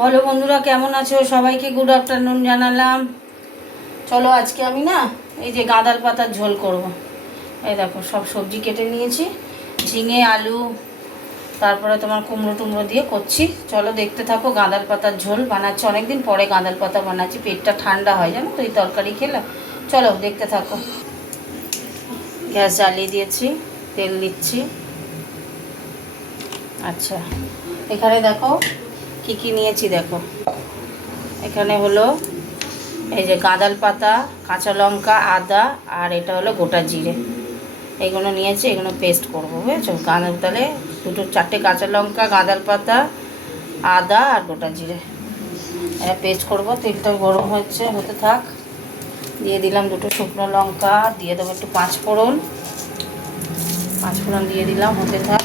বলো বন্ধুরা, কেমন আছো? সবাইকে গুড আফটারনুন জানালাম। চলো আজকে আমি না এই যে গাঁদাল পাতার ঝোল করব। এই দেখো সব সবজি কেটে নিয়েছি, ঝিঙে, আলু, তারপরে তোমার কুমড়ো টুমড়ো দিয়ে করছি। চলো দেখতে থাকো। গাঁদাল পাতার ঝোল বানাচ্ছি, অনেকদিন পরে গাঁদাল পাতা বানাচ্ছি, পেটটা ঠান্ডা হয় জানো তো এই তরকারি খেলে। চলো দেখতে থাকো। গ্যাস জ্বালিয়ে দিয়েছি, তেল দিচ্ছি। আচ্ছা, এখানে দেখো কি কি নিয়েছি দেখো। এখানে হলো এই যে গাঁদাল পাতা, কাঁচা লঙ্কা, আদা, আর এটা হলো গোটা জিরে। এগুলো নিয়েছি, এগুলো পেস্ট করবো, বুঝেছো? তাহলে দুটো চারটে কাঁচা লঙ্কা, গাঁদাল পাতা, আদা আর গোটা জিরে এটা পেস্ট করবো। তেলটা গরম হতে থাক। দিয়ে দিলাম দুটো শুকনো লঙ্কা, দিয়ে দেবো একটু পাঁচফোড়ন দিয়ে দিলাম, হতে থাক।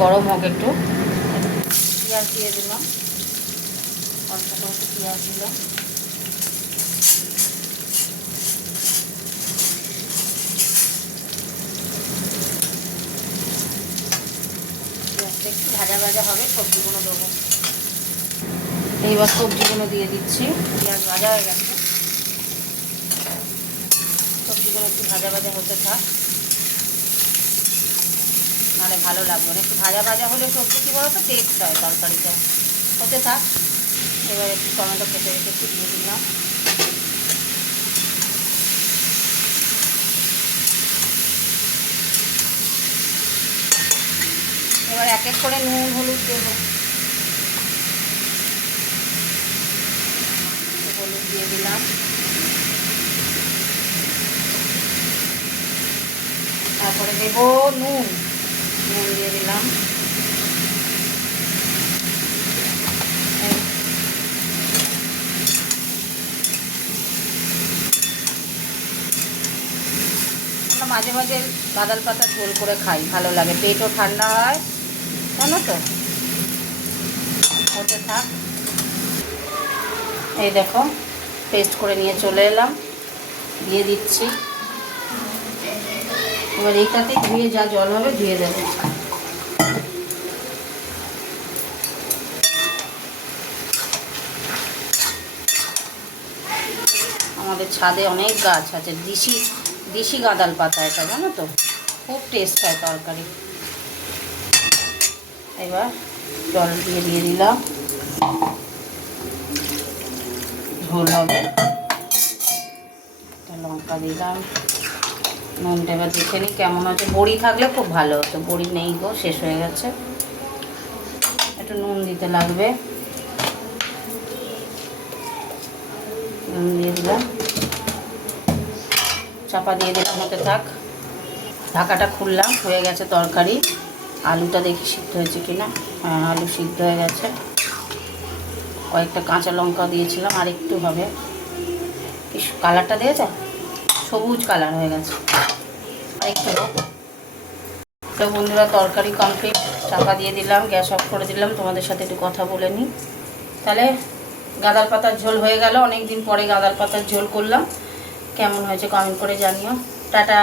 গরম হোক একটু। পেঁয়াজ দিয়ে দিলাম, অল্প করে একটু পেঁয়াজ দিলাম। পেঁয়াজটা একটু ভাজা ভাজা হবে, সবজিগুলো দেবো। এইবার সবজিগুলো দিয়ে দিচ্ছি। পেঁয়াজ ভাজা হয়ে গেছে, সবজিগুলো একটু ভাজা ভাজা হতে থাক, নাহলে ভালো লাগবে না। একটু ভাজা ভাজা হলে সবজি কী বলো তো, টেস্ট হয় তরকারিটা। হতে থাক। এবার একটু টমেটো কেটে রেখে একটু দিয়ে দিলাম। এবার এক এক করে নুন হলুদ দেবো। হলুদ দিয়ে দিলাম, তারপরে দেবো নুন দিয়ে দিলাম। আমরা মাঝে মাঝে গাঁদাল পাতা ঝোল করে খাই, ভালো লাগে, পেটও ঠান্ডা হয়, জানো তো। হতে থাক। এই দেখো পেস্ট করে নিয়ে চলে এলাম, দিয়ে দিচ্ছি। এবার এইটাতে ধুয়ে যা জল হবে ধুয়ে দেবো। আমাদের ছাদে অনেক গাছ আছে, দেশি গাঁদাল পাতা, এটা জানো তো, খুব টেস্ট হয় তরকারি। এবার জল দিয়ে দিলাম, ঝোল হবে। লঙ্কা দিলাম, নুনটা এবার দেখে নিই কেমন আছে। বড়ি থাকলে খুব ভালো হতো, বড়ি নেই গো, শেষ হয়ে গেছে। একটু নুন দিতে লাগবে, নুন দিয়ে দিলাম, চাপা দিয়ে দিলাম, হতে থাক। ঢাকাটা খুললাম, হয়ে গেছে তরকারি। আলুটা দেখি সিদ্ধ হয়েছে কিনা। হ্যাঁ, আলু সিদ্ধ হয়ে গেছে। কয়েকটা কাঁচা লঙ্কা দিয়েছিলাম, আর একটু হবে। কালারটা দিয়েছে, সবুজ কালার হয়ে গেছে, আর একটু হোক। তো বন্ধুরা, তরকারি কমপ্লিট, চাপা দিয়ে দিলাম, গ্যাস অফ করে দিলাম। তোমাদের সাথে একটু কথা বলে নিই। তাহলে গাঁদাল পাতার ঝোল হয়ে গেল। অনেক দিন পরে গাঁদাল পাতার ঝোল করলাম। কেমন হয়েছে কমেন্ট করে জানিও। টাটা।